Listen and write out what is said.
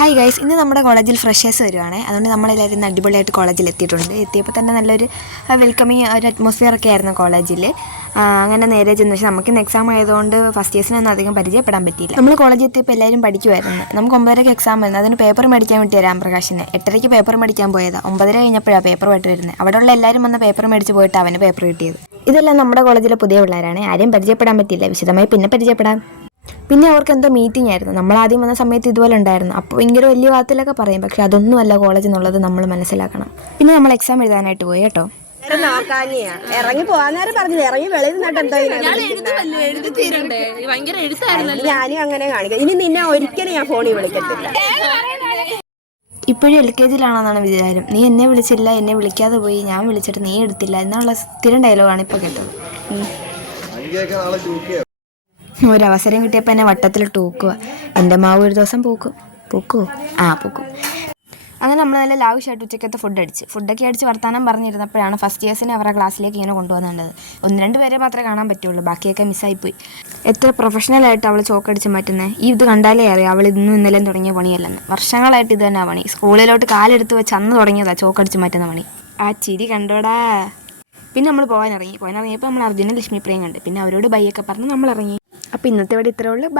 Hi guys, ഇന്ന് നമ്മുടെ കോളേജിൽ ഫ്രഷേഴ്സ് വരുവാണ്. അതുകൊണ്ട് നമ്മളെല്ലാവരും അടിപൊളിയായിട്ട് കോളേജിൽ എത്തിയിട്ടുണ്ട്. എത്തിയപ്പോൾ തന്നെ നല്ലൊരു വെൽക്കമിങ് ഒരു അറ്റ്മോസ്ഫിയർ ഒക്കെ ആയിരുന്നു കോളേജിൽ. അങ്ങനെ നേരെ ചെന്ന്, പക്ഷേ നമുക്കിന്ന് എക്സാം ആയതുകൊണ്ട് ഫസ്റ്റ് ഇയേഴ്സിനൊന്നും അധികം പരിചയപ്പെടാൻ പറ്റിയില്ല. നമ്മൾ കോളേജിൽ എത്തിയപ്പോൾ എല്ലാവരും പഠിക്കുമായിരുന്നു. നമുക്ക് 9:30 എക്സാം വരുന്നത്. അതിന് പേപ്പർ മേടിക്കാൻ വേണ്ടി രാംപ്രകാശിന് 8:30 പേപ്പർ മേടിക്കാൻ പോയതാണ്. 9:30 കഴിഞ്ഞപ്പോഴാണ് പേപ്പറുമായിട്ട് വരുന്നത്. അവിടെയുള്ള എല്ലാവരും വന്ന് പേപ്പർ മേടിച്ച് പോയിട്ട് അവന് പേപ്പർ കിട്ടിയത്. ഇതെല്ലാം നമ്മുടെ കോളേജിലെ പുതിയ പിള്ളേരാണ്. ആരെയും പരിചയപ്പെടാൻ പറ്റിയില്ല. വിശദമായി പിന്നെ പരിചയപ്പെടാം. പിന്നെ അവർക്ക് എന്തോ മീറ്റിംഗ് ആയിരുന്നു. നമ്മൾ ആദ്യം വന്ന സമയത്ത് ഇതുപോലെ ഉണ്ടായിരുന്നു. അപ്പോൾ ഭയങ്കര വലിയ വാർത്തയിലൊക്കെ പറയും, പക്ഷെ അതൊന്നുമല്ല കോളേജ് എന്നുള്ളത് നമ്മൾ മനസ്സിലാക്കണം. പിന്നെ നമ്മൾ എക്സാം എഴുതാനായിട്ട് പോയി കേട്ടോ. ഇറങ്ങി പോകാന്നേരം പറഞ്ഞത് ഇറങ്ങി വെളിയിൽ നിന്നിട്ട് എന്തോ ഞാനും അങ്ങനെ കാണിക്കാം. ഇനി നിന്നെ ഒരിക്കലും ഞാൻ ഫോണിൽ വിളിക്കത്തില്ല. ഇപ്പോഴും LKG വിചാരം. നീ എന്നെ വിളിച്ചില്ല, എന്നെ വിളിക്കാതെ പോയി, ഞാൻ വിളിച്ചിട്ട് നീ എടുത്തില്ല എന്നുള്ള സ്ഥിരം ഡയലോഗാണ് ഇപ്പോൾ കേട്ടത്. ഒരവസരം കിട്ടിയപ്പോൾ എന്നെ വട്ടത്തിലിട്ട് പൂക്കുക. എൻ്റെ മാവ് ഒരു ദിവസം പൂക്കും. പൂക്കും. അങ്ങനെ നമ്മൾ നല്ല ലാവിഷായിട്ട് ഉച്ചക്കത്തെ ഫുഡൊക്കെ അടിച്ച് വർത്താനം പറഞ്ഞിരുന്നപ്പോഴാണ് ഫസ്റ്റ് ഇയേഴ്സിനെ അവരുടെ ക്ലാസ്സിലേക്ക് ഇങ്ങനെ കൊണ്ടുവന്നിട്ടുള്ളത്. 1-2 പേരെ മാത്രമേ കാണാൻ പറ്റുള്ളൂ, ബാക്കിയൊക്കെ മിസ്സായിപ്പോയി. എത്ര പ്രൊഫഷണലായിട്ട് അവൾ ചോക്കടിച്ച് മാറ്റുന്നത്. ഈ ഇത് കണ്ടാലേ അറിയാം അവൾ ഇന്നും ഇന്നലെയും തുടങ്ങിയ പണിയല്ലെന്ന്. വർഷങ്ങളായിട്ട് ഇത് തന്നെ പണി. സ്കൂളിലോട്ട് കാലെടുത്ത് വെച്ച് അന്ന് തുടങ്ങിയതാണ് ചോക്കടിച്ച് മാറ്റുന്ന പണി. ആ ചിരി കണ്ടോടാ. പിന്നെ നമ്മൾ പോകാനിറങ്ങിയപ്പോൾ നമ്മൾ അർജുനും ലക്ഷ്മിപ്രിയയും കണ്ട്. പിന്നെ അവരോട് ബൈയൊക്കെ പറഞ്ഞ് നമ്മൾ ഇറങ്ങി. അപ്പോൾ ഇന്നത്തെ ഇവിടെ ഇത്രയേ ഉള്ളൂ. ബൈ.